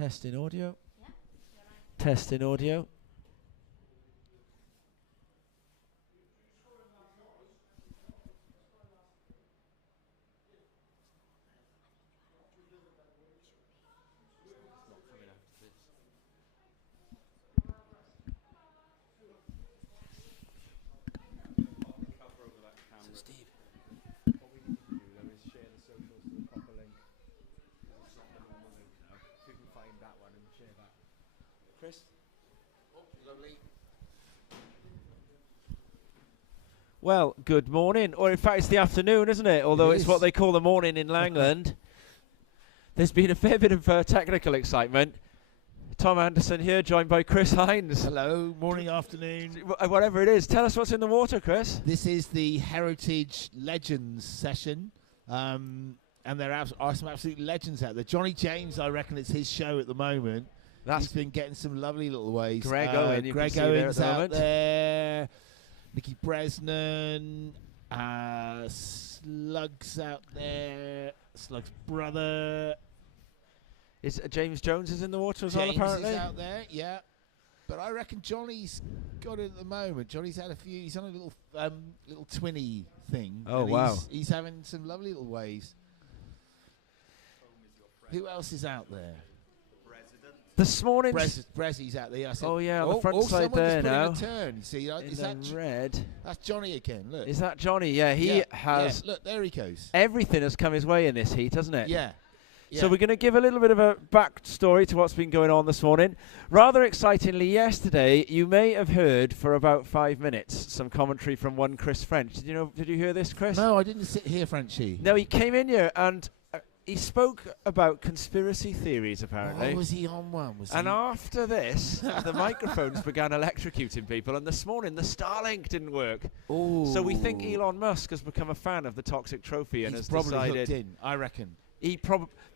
Testing audio. Testing audio. Well, good morning, or in fact it's the afternoon, isn't it? Although it's what they call the morning in Langland. There's been a fair bit of technical excitement. Tom Anderson here, joined by Chris Hines. Hello, morning, afternoon. Whatever it is, tell us what's in the water, Chris. This is the Heritage Legends session, and there are some absolute legends out there. Johnny James, I reckon it's his show at the moment. He's been getting some lovely little waves. Greg Owen, you Greg can see Owen's there at the out there. Nicky Bresnan, Slug's out there, Slug's brother. Is James Jones is in the water as well, apparently? James is out there, yeah. But I reckon Johnny's got it at the moment. Johnny's had a few. He's on a little twinny thing. Oh, wow. He's having some lovely little waves. Who else is out there? This morning, Brezzy's out there. I said, oh yeah, on the front side there now. A turn. You see, is that red? That's Johnny again. Look. Is that Johnny? Yeah, he has. Yeah, look, there he goes. Everything has come his way in this heat, hasn't it? Yeah. So we're going to give a little bit of a backstory to what's been going on this morning. Rather excitingly, yesterday you may have heard for about 5 minutes some commentary from one Chris French. Did you hear this, Chris? No, I didn't sit here, Frenchie. No, he came in here and he spoke about conspiracy theories, apparently. Oh, was he on one? After this, the microphones began electrocuting people, and this morning the Starlink didn't work. Ooh. So we think Elon Musk has become a fan of the Toxic Trophy and has probably decided. Hooked in, I reckon.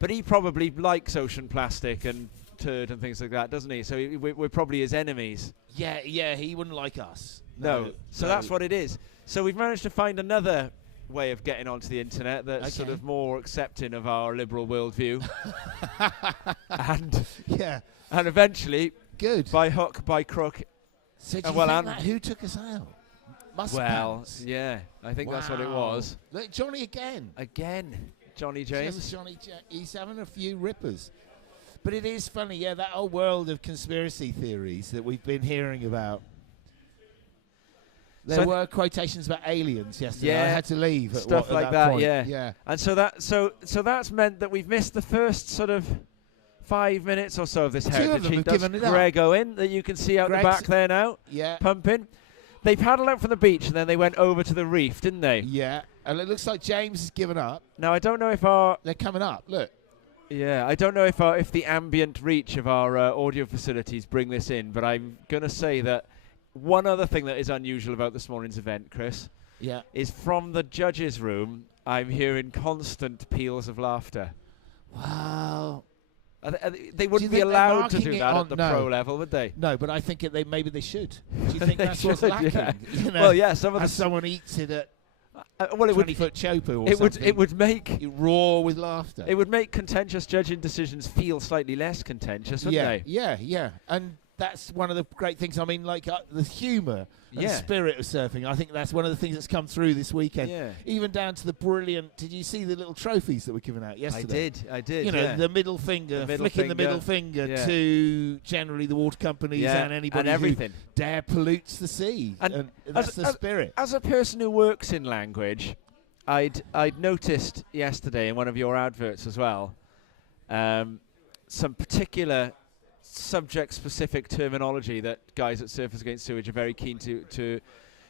But he probably likes ocean plastic and turd and things like that, doesn't he? So we're probably his enemies. Yeah, he wouldn't like us. No. So that's what it is. So we've managed to find another way of getting onto the internet that's sort of more accepting of our liberal worldview. and eventually, by hook, by crook. So do you think who took us out? Yeah, I think that's what it was. Look, Johnny again. Johnny James. He's having a few rippers. But it is funny, that whole world of conspiracy theories that we've been hearing about. There were quotations about aliens yesterday. Yeah, I had to leave. Stuff like that, point. yeah. And so that's meant that we've missed the first sort of 5 minutes or so of this heritage heat. That's Greg Owen that you can see out the back there now, pumping. They paddled out from the beach and then they went over to the reef, didn't they? Yeah, and it looks like James has given up. Now I don't know if they're coming up. Look. Yeah, I don't know if the ambient reach of our audio facilities bring this in, but I'm gonna say that. One other thing that is unusual about this morning's event, Chris, is from the judges' room, I'm hearing constant peals of laughter. Wow. They wouldn't be allowed to do that at the pro level, would they? No, but I think maybe they should. Do you think that's what's lacking? Yeah. You know, well, yeah, some of someone eats it at 20-foot chopu or something. It would make you roar with laughter. It would make contentious judging decisions feel slightly less contentious, wouldn't they? Yeah. And that's one of the great things. I mean, like the humour and spirit of surfing. I think that's one of the things that's come through this weekend. Yeah. Even down to the brilliant. Did you see the little trophies that were given out yesterday? I did. You know, the middle finger, flicking the middle finger to generally the water companies and anybody who dare pollutes the sea. And that's the spirit. As a person who works in language, I'd noticed yesterday in one of your adverts as well, some particular subject-specific terminology that guys at Surfers Against Sewage are very keen to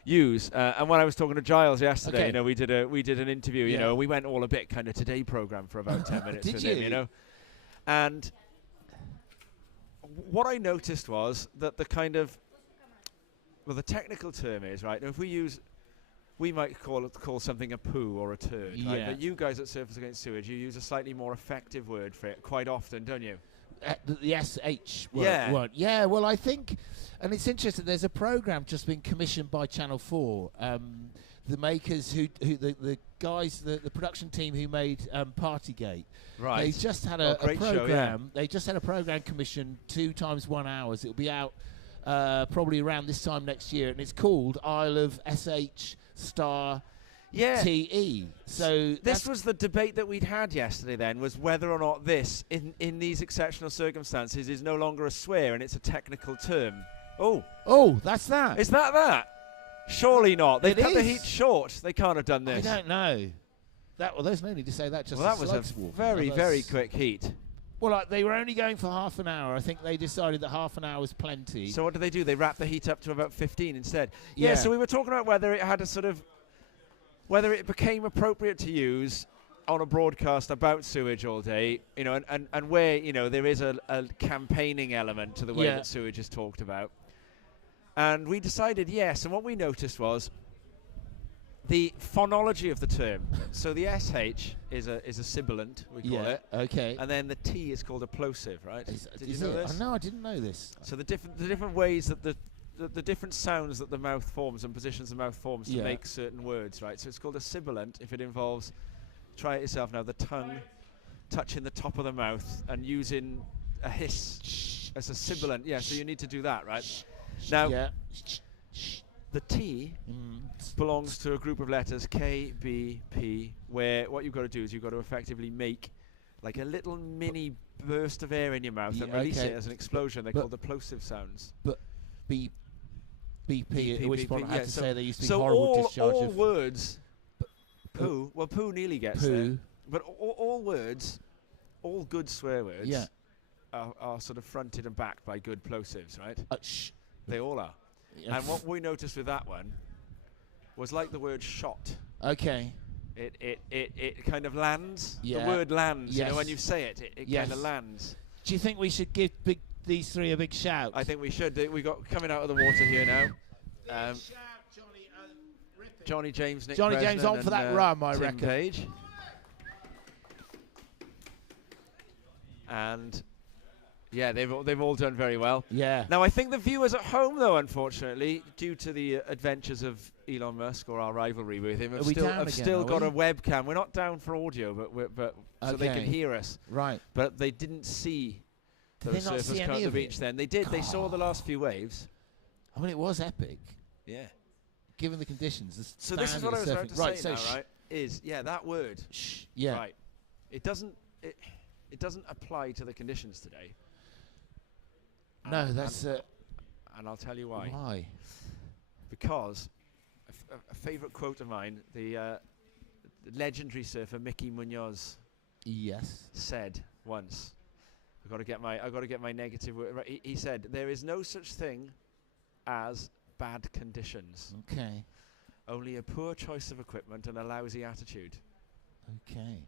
use. And when I was talking to Giles yesterday, we did an interview. We went all a bit kind of Today program for about 10 minutes with him. And what I noticed was that the kind of the technical term is right. Now, if we might call something a poo or a turd. Right? But you guys at Surfers Against Sewage, you use a slightly more effective word for it quite often, don't you? The SH word. Yeah, well, I think, and it's interesting, there's a programme just been commissioned by Channel 4 the makers the guys, the production team who made Partygate. Right. They just had a program. Show, yeah. They just had a program commissioned 2 times 1 hour. It'll be out probably around this time next year, and it's called Isle of SH Star. Yeah. TE. So this was the debate that we'd had yesterday then, was whether or not this, in these exceptional circumstances, is no longer a swear and it's a technical term. Oh, that's that. Is that? Surely not. They cut the heat short. They can't have done this. I don't know. Well, there's no need to say that. Just that was a very quick heat. Well, they were only going for half an hour. I think they decided that half an hour was plenty. So what did they do? They wrapped the heat up to about 15 instead. Yeah. So we were talking about whether it had a sort of, whether it became appropriate to use on a broadcast about sewage all day, and where, there is a campaigning element to the way that sewage is talked about. And we decided yes, and what we noticed was the phonology of the term. So the SH is a sibilant, we call it. Okay. And then the T is called a plosive, right? Did you know this? No, I didn't know this. So the different ways that the different sounds that the mouth forms and positions the mouth forms to make certain words, right? So it's called a sibilant if it involves, try it yourself now, the tongue touching the top of the mouth and using a hiss as a sibilant. Yeah, so you need to do that, right? Now, the T belongs to a group of letters K, B, P, where what you've got to do is you've got to effectively make like a little mini burst of air in your mouth and release it as an explosion. They're called the plosive sounds. But BP, at which point I have to say there used to be so horrible discharge all words, poo, well, poo nearly gets there, but all words, all good swear words are sort of fronted and backed by good plosives, right? They all are. And what we noticed with that one was like the word shot. Okay. It kind of lands. Yeah. The word lands. You know, when you say it, it kind of lands. Do you think we should give these three a big shout? I think we should. We got coming out of the water here now. Johnny James, Nick Johnny Bresnan James on for that rum, I Tim reckon. Page. And yeah, they've all done very well. Yeah. Now I think the viewers at home, though, unfortunately, due to the adventures of Elon Musk or our rivalry with him, have still got a webcam. We're not down for audio, but so they can hear us. Right. But they didn't see those surfers come to the beach. Then they did. God. They saw the last few waves. I mean, it was epic. Yeah. Given the conditions. So this is what I was about to say now, right? Is that word? Yeah. Right. It doesn't apply to the conditions today. No, that's. And I'll tell you why. Why? Because a favourite quote of mine, the legendary surfer Mickey Munoz. Yes. Said once. I got to get my negative word right. He said, "There is no such thing as bad conditions. Okay. Only a poor choice of equipment and a lousy attitude." Okay.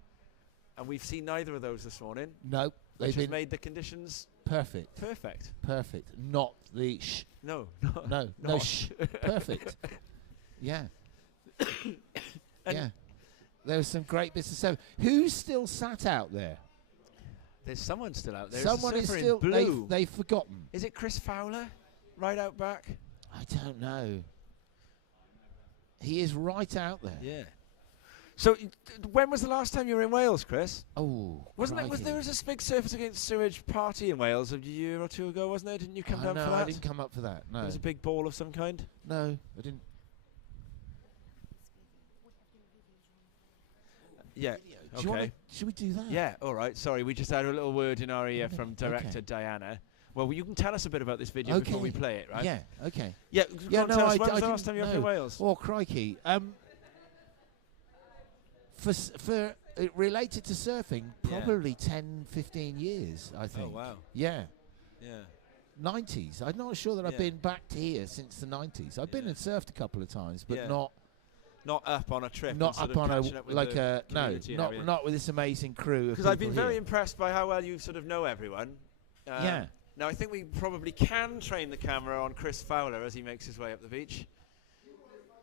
And we've seen neither of those this morning. Nope. Which has made the conditions perfect. Perfect. Not the sh. No. No sh. Perfect. Yeah. Yeah. There was some great bits of surf. Who's still sat out there? There's someone still out there. Someone is still. They've forgotten. Is it Chris Fowler, right out back? I don't know. He is right out there. Yeah. So, when was the last time you were in Wales, Chris? Oh, wasn't it? There was a big Surfers Against Sewage party in Wales a year or two ago, wasn't there? Didn't you come down for that? No, I didn't come up for that. No. It was a big ball of some kind. No, I didn't. Yeah. Okay. Should we do that? Yeah. All right. Sorry, we just had a little word in our ear from director Diana. Well, you can tell us a bit about this video before we play it, right? Yeah. Okay. Yeah. When was the last time you were in Wales? Oh, crikey. For related to surfing, probably 10, 15 years, I think. Oh, wow. Yeah. Yeah. 90s. I'm not sure that I've been back to here since the 90s. I've been and surfed a couple of times, but not up on a trip. Not up on not with this amazing crew. Because I've been very impressed by how well you sort of know everyone. Yeah. Now I think we probably can train the camera on Chris Fowler as he makes his way up the beach.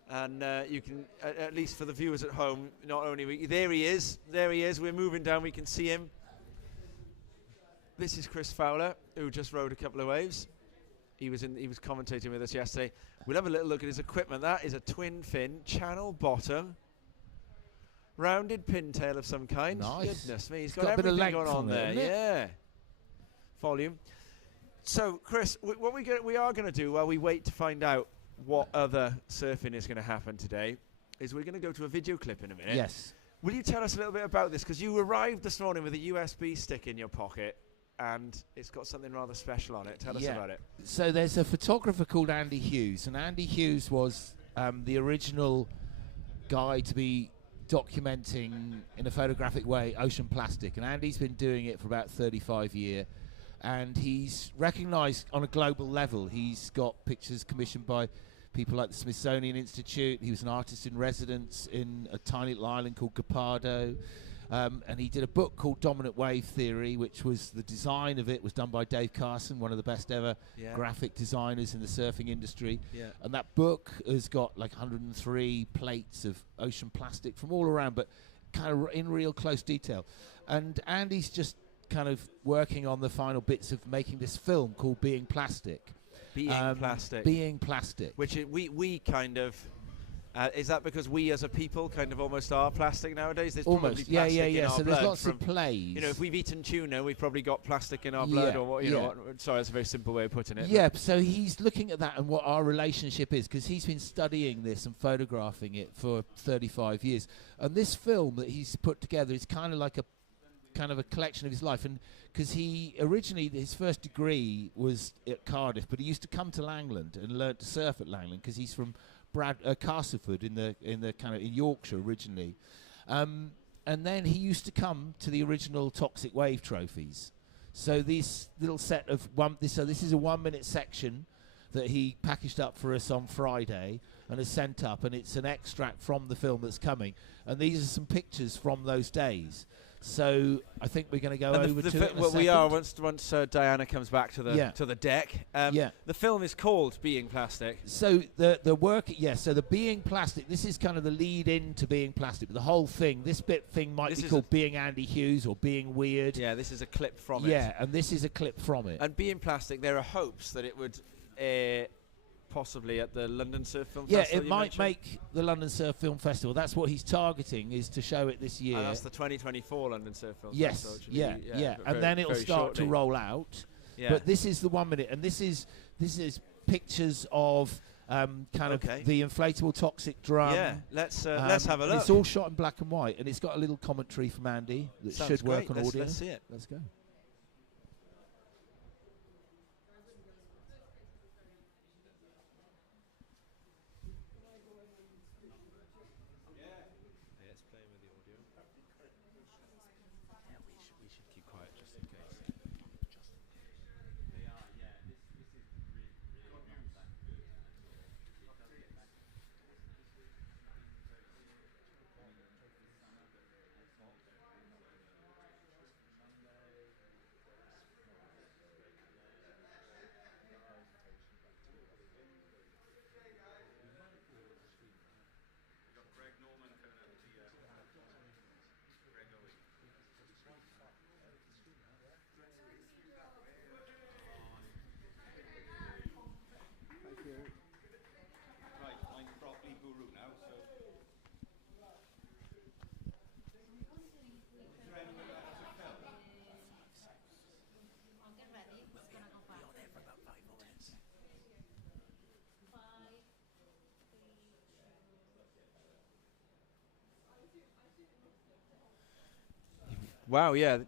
And you can, at least for the viewers at home, not only there he is. We're moving down. We can see him. This is Chris Fowler, who just rode a couple of waves. he was commentating with us yesterday. We'll have a little look at his equipment. That is a twin fin channel bottom, rounded pintail of some kind. Nice. Goodness me, he's got everything going on there. Yeah. Volume. So, Chris, what we are going to do while we wait to find out what other surfing is going to happen today is we're going to go to a video clip in a minute. Yes. Will you tell us a little bit about this? Because you arrived this morning with a USB stick in your pocket, and it's got something rather special on it. Tell us about it. So there's a photographer called Andy Hughes, and Andy Hughes was the original guy to be documenting in a photographic way ocean plastic, and Andy's been doing it for about 35 years, and he's recognised on a global level. He's got pictures commissioned by people like the Smithsonian Institute. He was an artist in residence in a tiny little island called Capado. And he did a book called Dominant Wave Theory, which was the design of it was done by Dave Carson, one of the best ever graphic designers in the surfing industry. Yeah. And that book has got like 103 plates of ocean plastic from all around, but kind of in real close detail. And Andy's just kind of working on the final bits of making this film called Being Plastic. Being Plastic. Being Plastic. Which we kind of... is that because we as a people kind of almost are plastic nowadays? There's probably plastic in our so blood. There's lots of plays. You know, if we've eaten tuna, we've probably got plastic in our blood, or what, you know. Sorry, that's a very simple way of putting it. Yeah, so he's looking at that and what our relationship is, because he's been studying this and photographing it for 35 years. And this film that he's put together is kind of like a collection of his life, and because he originally his first degree was at Cardiff, but he used to come to Langland and learn to surf at Langland because he's from Castleford in the kind of in Yorkshire originally, and then he used to come to the original Toxic Wave trophies. So this little set of this is a 1 minute section that he packaged up for us on Friday and has sent up, and it's an extract from the film that's coming, and these are some pictures from those days. So I think we're going to go over to it. Well, we are once Diana comes back to the deck. The film is called Being Plastic. So the work, so the Being Plastic. This is kind of the lead in to Being Plastic. But the whole thing, this thing might be called Being Andy Hughes or Being Weird. Yeah, this is a clip from it. Yeah, and this is a clip from it. And Being Plastic, there are hopes that it would possibly at the London Surf Film Festival. Yeah, it might make the London Surf Film Festival. That's what he's targeting, is to show it this year. And that's the 2024 London Surf Film Festival. Yes, yeah. And then it'll start to roll out. Yeah. But this is the 1 minute, and this is pictures of kind of the inflatable toxic drum. Yeah, let's have a look. It's all shot in black and white, and it's got a little commentary from Andy that should work on audio. Let's see it. Let's go. Wow, yeah,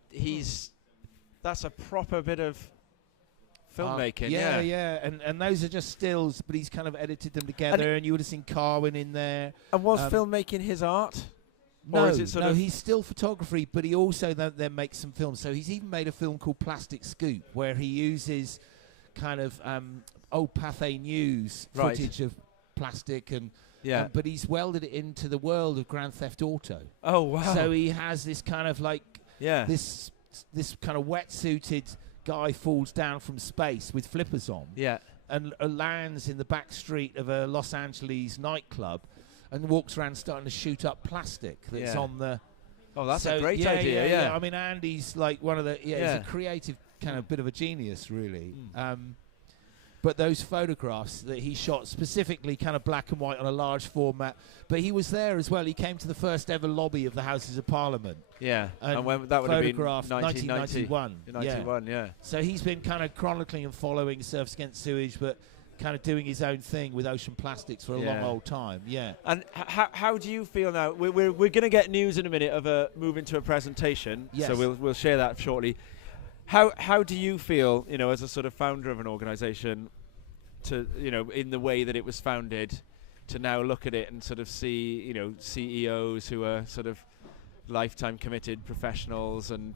that's a proper bit of filmmaking. Yeah, and those are just stills, but he's kind of edited them together, and you would have seen Carwin in there. And was filmmaking his art? No, he's still photography, but he also then makes some films. So he's even made a film called Plastic Scoop, where he uses kind of old Pathé News footage of plastic and... Yeah, but he's welded it into the world of Grand Theft Auto. Oh wow! So he has this kind of like this kind of wetsuited guy falls down from space with flippers on. Yeah, and lands in the back street of a Los Angeles nightclub, and walks around starting to shoot up plastic that's on the. Oh, that's a great idea. Yeah, I mean, Andy's like one of the. He's a creative kind of bit of a genius, really. but those photographs that he shot specifically kind of black and white on a large format. But he was there as well. He came to the first ever lobby of the Houses of Parliament. Yeah, and when that would have been 1991. 91, yeah. So he's been kind of chronicling and following Surfers Against Sewage, but kind of doing his own thing with ocean plastics for a long old time. Yeah. And how do you feel now? We're going to get news in a minute of moving to a presentation. Yes. So we'll share that shortly. How do you feel, as a sort of founder of an organisation, to in the way that it was founded, to now look at it and sort of see CEOs who are sort of lifetime committed professionals, and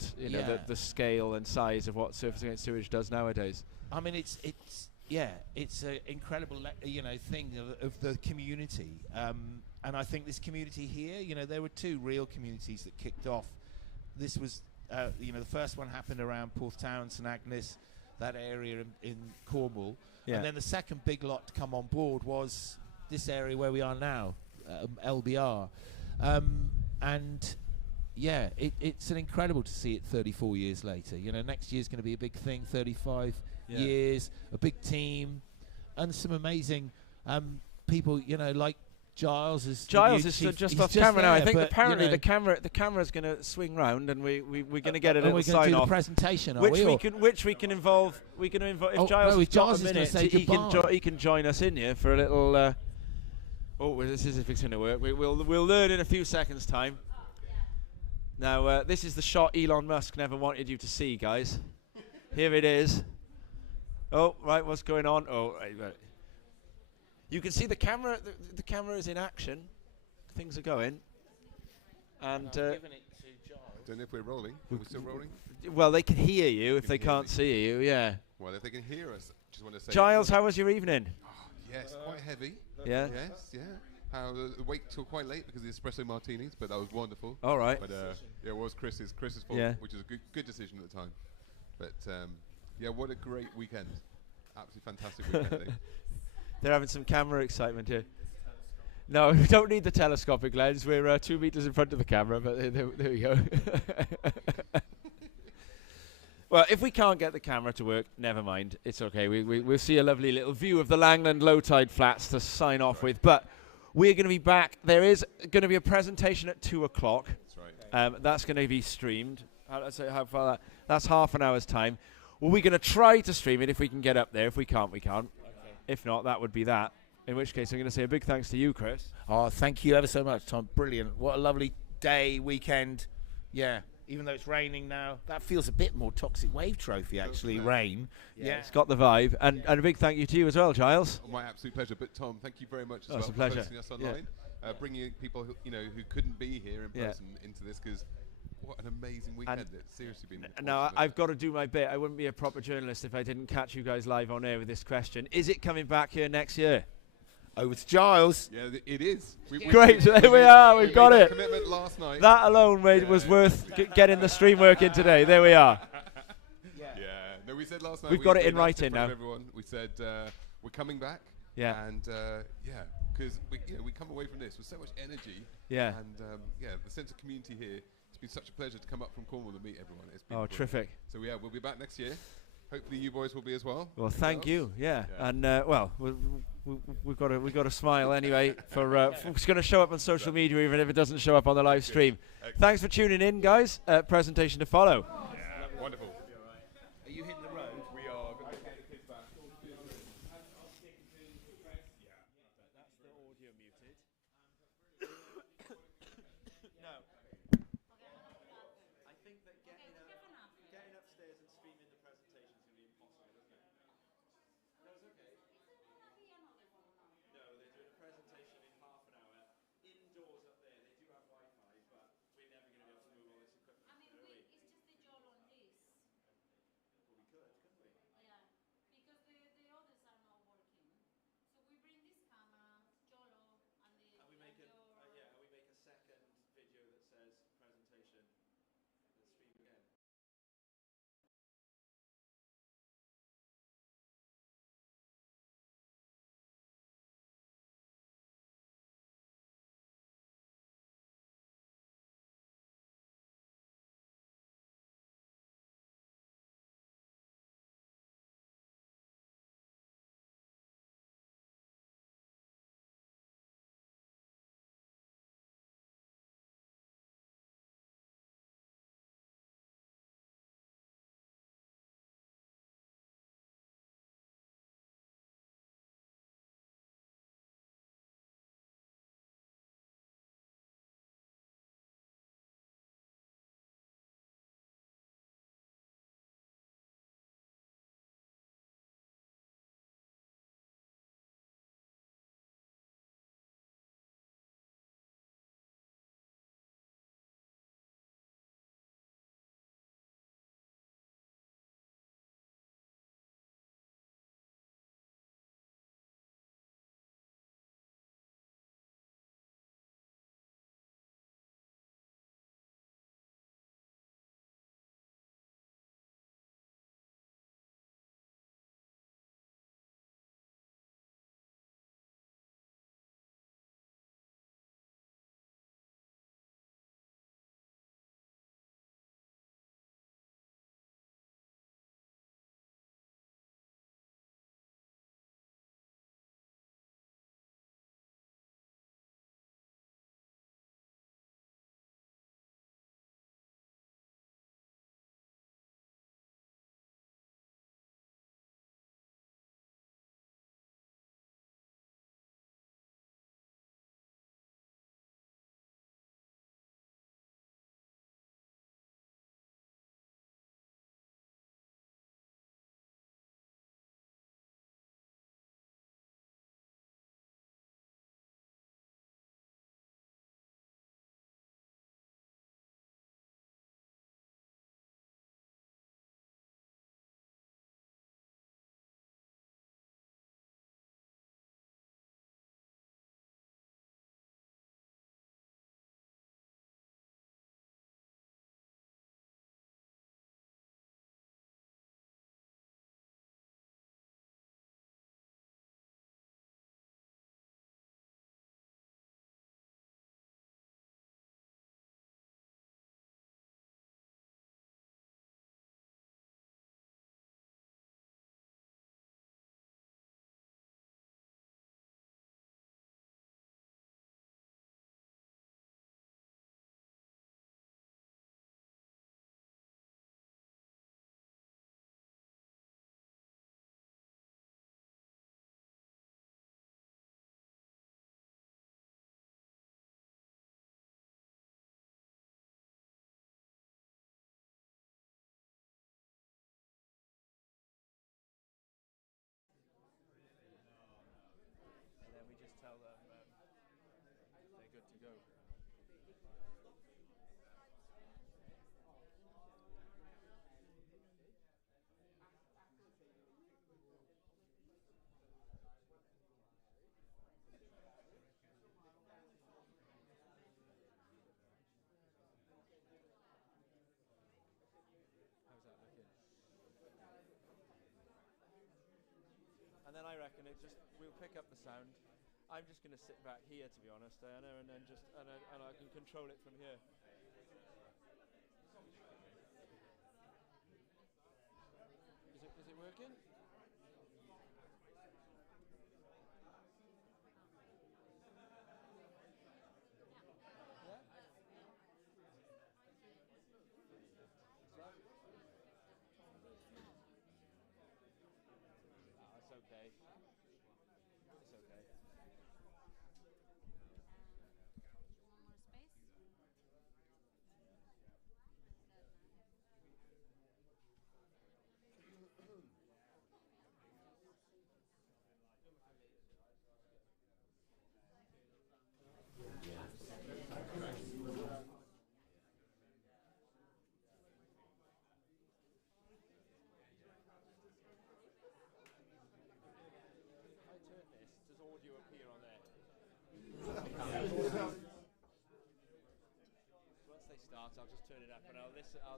the scale and size of what Surfers Against Sewage does nowadays? I mean, it's an incredible thing of the community, and I think this community here, there were two real communities that kicked off. This was the first one happened around Porthtown, St Agnes, that area in Cornwall, and then the second big lot to come on board was this area where we are now, LBR, and it's an incredible to see it 34 years later. Next year's going to be a big thing. 35 years, a big team, and some amazing people. Like Giles is just off camera now. I think apparently the camera's going to swing round, and we're going to get a little sign off. The presentation, which we can involve. We're going to involve. If Giles got a minute, he can join us in here for a little. This is if it's going to work. We'll learn in a few seconds' time. Now this is the shot Elon Musk never wanted you to see, guys. Here it is. Oh, right, what's going on? Oh, right. You can see the camera. The camera is in action. Things are going. And I'm giving it to Giles. I don't know if we're rolling. Are we still rolling? Well, they can hear you if they can't see you. Yeah. Well, if they can hear us, just want to say. Giles, how was your evening? Oh, yes, quite heavy. Yeah. Yes, yeah. Wait till quite late because of the espresso martinis, but that was wonderful. All right. But it was Chris's fault, which is a good decision at the time. But what a great weekend. Absolutely fantastic weekend. They're having some camera excitement here. No, we don't need the telescopic lens. We're 2 meters in front of the camera, but there we go. Well, if we can't get the camera to work, never mind. It's okay. We'll see a lovely little view of the Langland low tide flats to sign off with. But we're going to be back. There is going to be a presentation at 2 o'clock. That's right. That's going to be streamed. How far that's half an hour's time. Well, we're going to try to stream it if we can get up there. If we can't, we can't. Okay. If not, that would be that. In which case, I'm going to say a big thanks to you, Chris. Oh, thank you ever so much, Tom. Brilliant. What a lovely day, weekend. Yeah, even though it's raining now. That feels a bit more Toxic Wave Trophy, actually, rain. Yeah, it's got the vibe. And a big thank you to you as well, Giles. My absolute pleasure. But, Tom, thank you very much as well it's a pleasure. For hosting us online. Bringing people who couldn't be here in person into this, because what an amazing weekend it's seriously been. Now, I've got to do my bit. I wouldn't be a proper journalist if I didn't catch you guys live on air with this question. Is it coming back here next year? Over to Giles. Yeah, it is. Great, there we are. We've got it. Commitment last night. That alone was worth getting the stream working today. There we are. Yeah. No, we said last night. We've got it in writing now. Everyone, we said we're coming back. Yeah. And because we come away from this with so much energy. Yeah. And the sense of community here. It's been such a pleasure to come up from Cornwall and meet everyone. It's been terrific. So we'll be back next year. Hopefully you boys will be as well. Well, thank you. Yeah. And we've got to smile anyway for it's going to show up on social media even if it doesn't show up on the live stream. Thanks for tuning in, guys. Presentation to follow. Yeah, wonderful. Are you hitting the road? We are. up the sound. I'm just going to sit back here, to be honest, Diana, and then and I can control it from here. Is it working? It's okay. It's okay. One more space. Does audio appear on there? So once they start, I'll just turn it up and I'll just listen.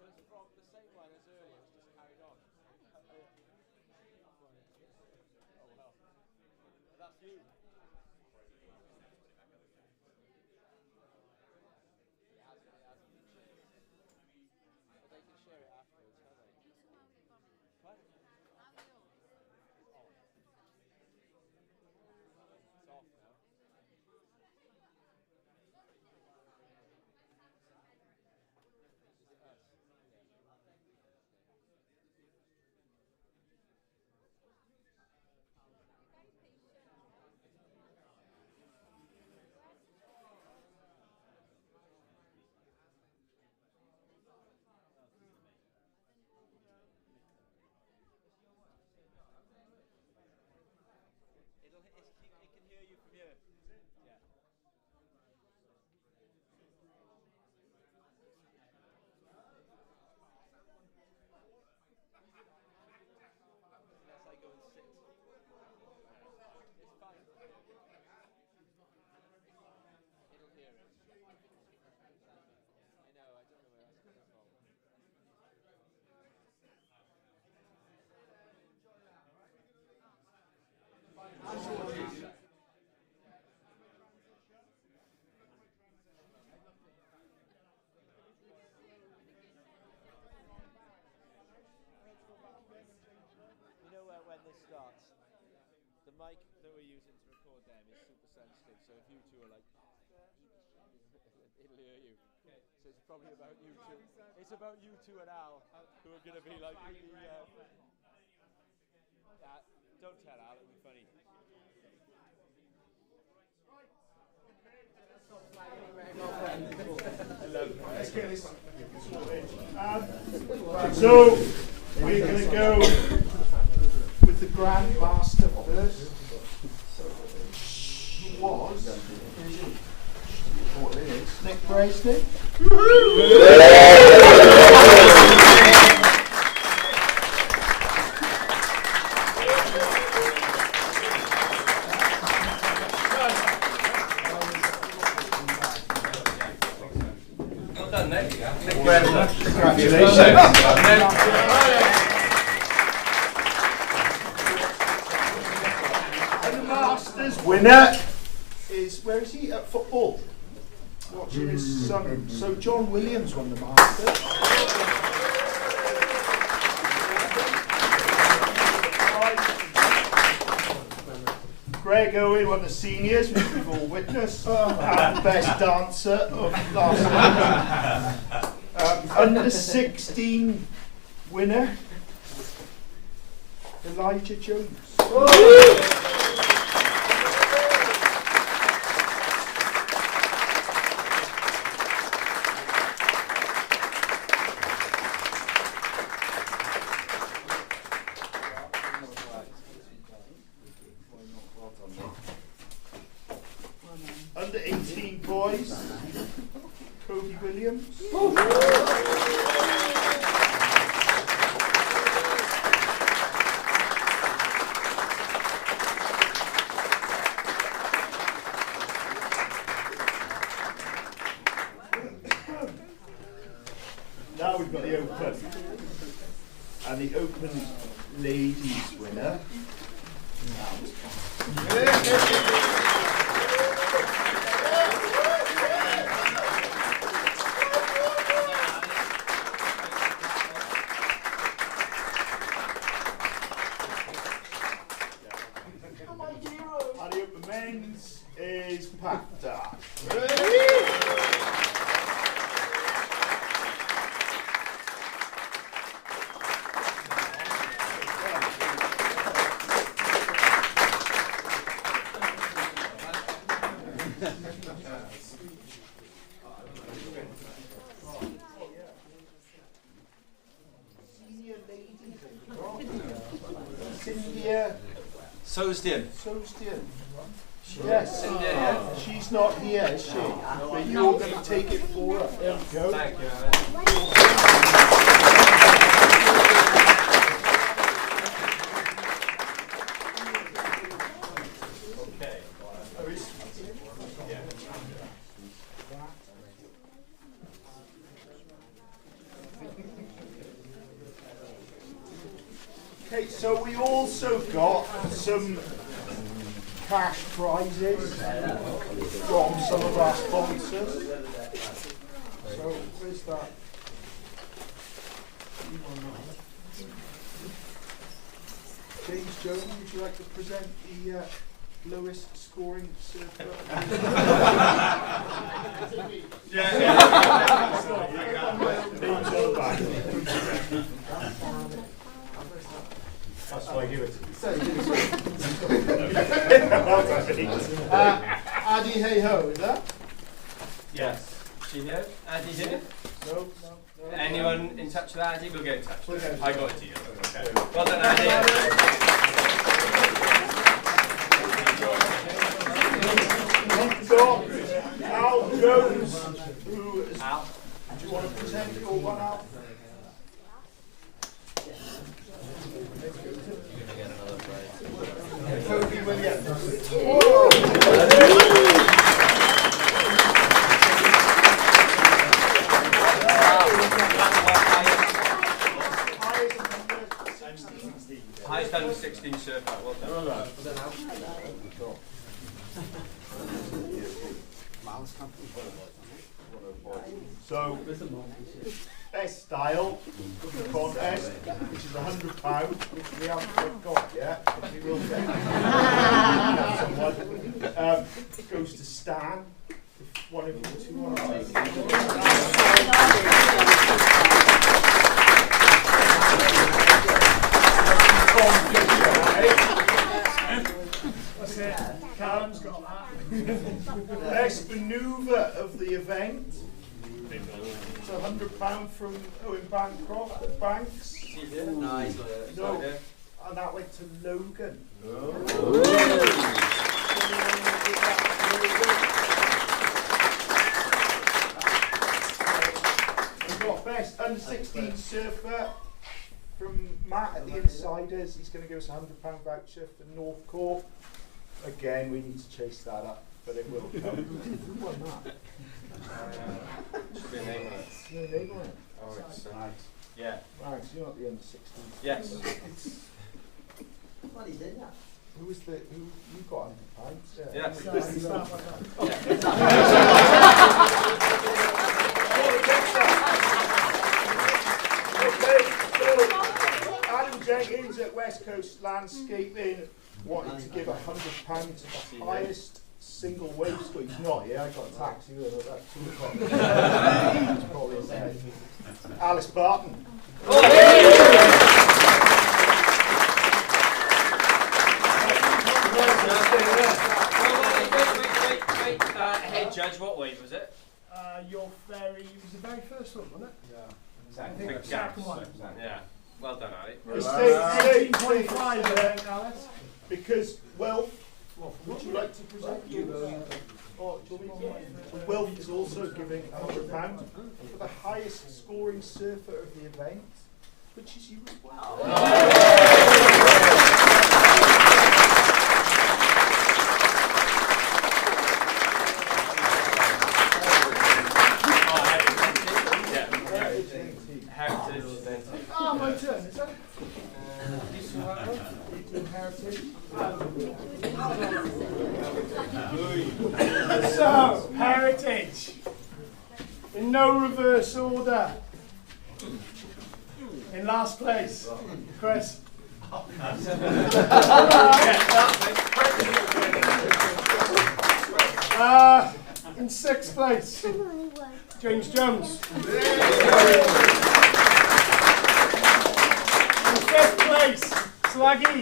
So it's from the same one as earlier, it's just carried on. Oh well. That's you. It hasn't been shared. But they can share it afterwards, can't they? What? It's off. It's off now. Is it us? It can hear you from here. Yeah. Unless I go and sit. It's fine. It'll hear it. I know, I don't know where that's coming from. You know when this starts, the mic that we're using to record them is super sensitive, so if you two are like, it'll hear you. Okay. So it's probably about you two. It's about you two and Al who are going to be like really, don't tell Al, it'll be funny. Let's get this sorted. So we're going to go with the Grand Master first. Who was Nick Bracey. Congratulations. And the Masters winner is, where is he? At football. Watching his son. So John Williams won the Masters. Greg Owen won the seniors, which we've all witnessed, and best dancer of last week. Under 16 winner, Elijah Jones. Under 18 boys, Kobe Williams. Now we've got the Open. And the Open ladies winner. And the Open men's is Pat Dash. Cynthia Sosdian. Sosdian. Yes, she's not here, is she? But you're going to take it for her. There we go. Thank you. Okay, so we also got some cash prizes from some of our sponsors. So, where's that? James Jones, would you like to present the lowest scoring surfer? Name's on the back. That's why I give it to you. Addy Hey Ho, is that? Yes. She here? Addy here? No. Anyone in touch with Addy? We'll get in touch. We'll get in touch. I got it to you. Okay. Well done, Addy. We've got Al Jones, who is. Al. Do you want to present your one, Al? Kobe Williams. Highest under 16 surfer. Well done. So, best style of the contest, which is £100, which we haven't quite got yet, but we will get. Someone goes to Stan. If one of you two want to take it. Callum's got that. Best manoeuvre of the event. So £100 from Owen Bancroft at Banks. Nice. No, and that went to Logan. We've got best under 16 surfer from Matt at the Insiders. He's going to give us a £100 voucher for North Cork. Again, we need to chase that up, but it will come. Who won that? Should be a name on it. No name on it. Oh, it's Right. yeah. Right, so you're not the under 16. Yes. What is it? Who was the who you got £100? Yes. Okay, so Adam Jenkins at West Coast Landscaping wanted to give £100 to the highest single wave score. He's not here. I got a taxi with him at 2 o'clock. He's probably dead. Alice Barton. Head judge, what wave was it? It was the very first one, wasn't it? Yeah. I think the second one. Yeah. Well done, Ali. It's 18.5, Alice. Because Wilf, would you like to present you? Wilf is also giving £100 for the highest scoring surfer of the event, which is you as well. Oh, my turn, is it? So, heritage. In no reverse order. In last place, Chris. In 6th place, James Jones. In 5th place, Sluggy.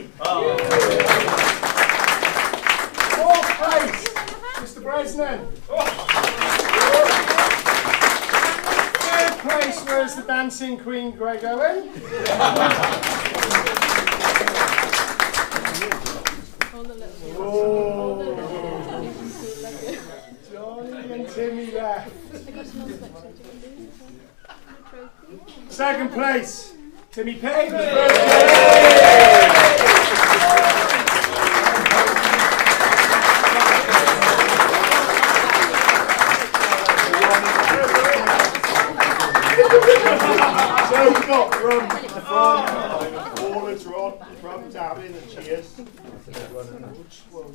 4th place, Mr. Bresnan. 3rd place was the dancing queen, Greg Owen. Johnny and Timmy left. 2nd place, Timmy Payne. So we've got from Warner's Rod, from Davin and Cheers. Which one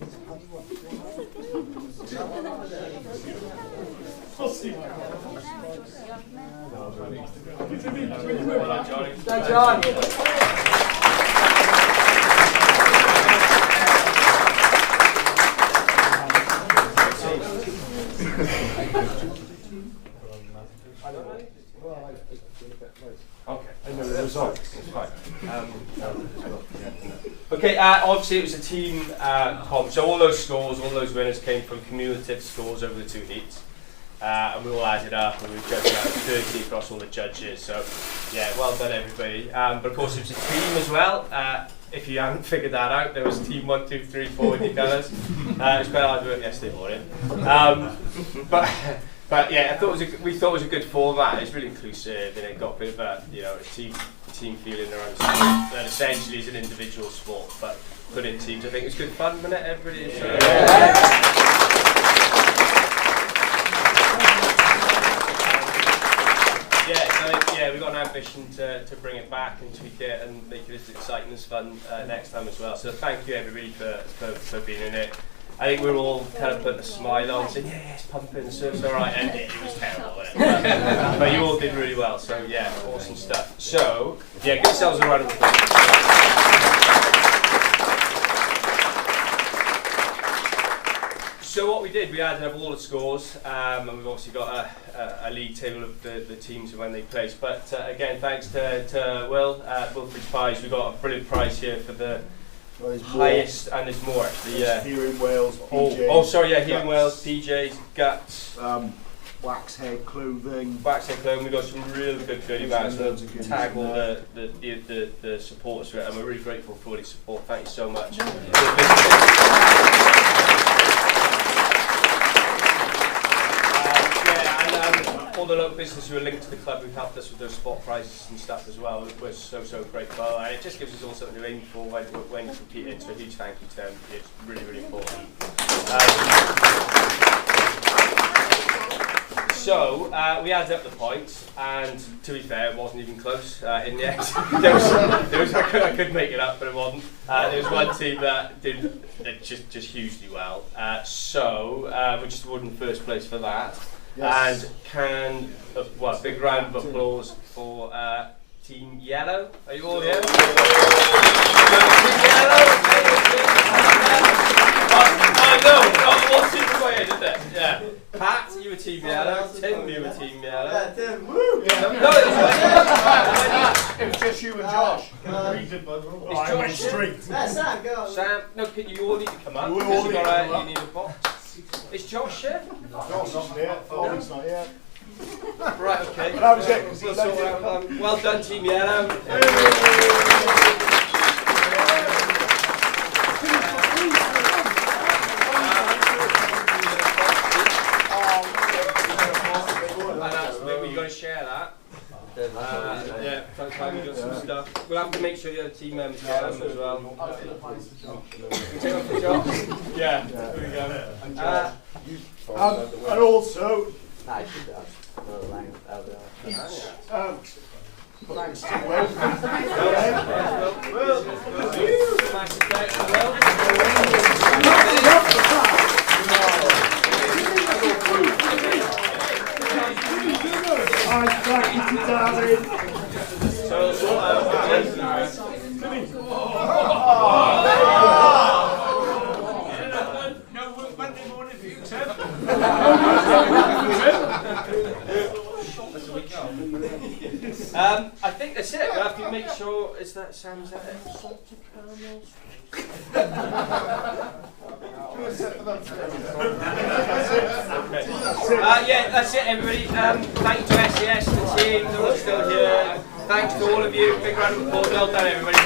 Well done, Johnny. Okay, obviously it was a team comp, so all those scores, all those winners came from cumulative scores over the 2 heats. And we all added up and we were judging out 30 across all the judges, so yeah, well done everybody. But of course it was a team as well. If you haven't figured that out, there was team 1, 2, 3, 4 in the colours. It was quite hard work yesterday morning. But yeah, we thought it was a good format. It's really inclusive and it got a bit of a, a team feeling around sport that essentially is an individual sport, but put in teams. I think it was good fun, wasn't it? Everybody enjoyed it. We've got an ambition to bring it back and tweak it and make it as exciting as fun next time as well. So thank you everybody for being in it. I think we were all kind of putting a smile on, saying, yeah, it's pumping, the surf's alright, and it was terrible, wasn't it? But you all did really well, so yeah, awesome stuff. So, yeah, give yourselves a round of applause. So what we did, we added up all the scores, and we've obviously got a league table of the teams and when they placed. But again, thanks to Wilfrid's Pies, we got a brilliant prize here for the highest, and there's more actually. Yeah. Here in Wales, PJs. Oh, sorry, yeah, here in Wales, PJs, guts. Waxhead clothing. Waxhead clothing. We got some real good goodie bags. We'll tag all the supporters for it, and we're really grateful for all your support. Thank you so much. All the local businesses who are linked to the club who've helped us with those spot prizes and stuff as well. We're so grateful, and it just gives us all something to aim for when competing. So a huge thank you to them. It's really important. So we added up the points, and to be fair, it wasn't even close in the end. I could make it up, but it wasn't. There was one team that did just hugely well. We just awarded first place for that. Yes. And big round of applause for Team Yellow. Are you all here? Team Yellow. No, one team was my head, isn't it? Yeah. Pat, you were Team Yellow. Tim, you were Team Yellow. Yeah, Tim, woo! Yeah. No, It was just you and Josh. I went straight. Sam, go. Sam, no, you all need to come up. We all need to come up. You need a box. Is Josh here? Josh isn't here. Owen's not here. Right, okay. But I was it because he's well done, Team Yellow. We've got to share that. Yeah, sometimes we've got some stuff. We'll have to make sure the other team members get them as well. Take off the job. Yeah, there we go. And also, thanks to Will. Thank you, darling. Monday morning for you, Tim. I think that's it. We'll have to make sure. Is that Sam's that it? Salted caramels. Yeah, that's it, everybody. Thank you to SAS, the team, they're all still here. Thanks to all of you. Big round of applause. Well done, everybody.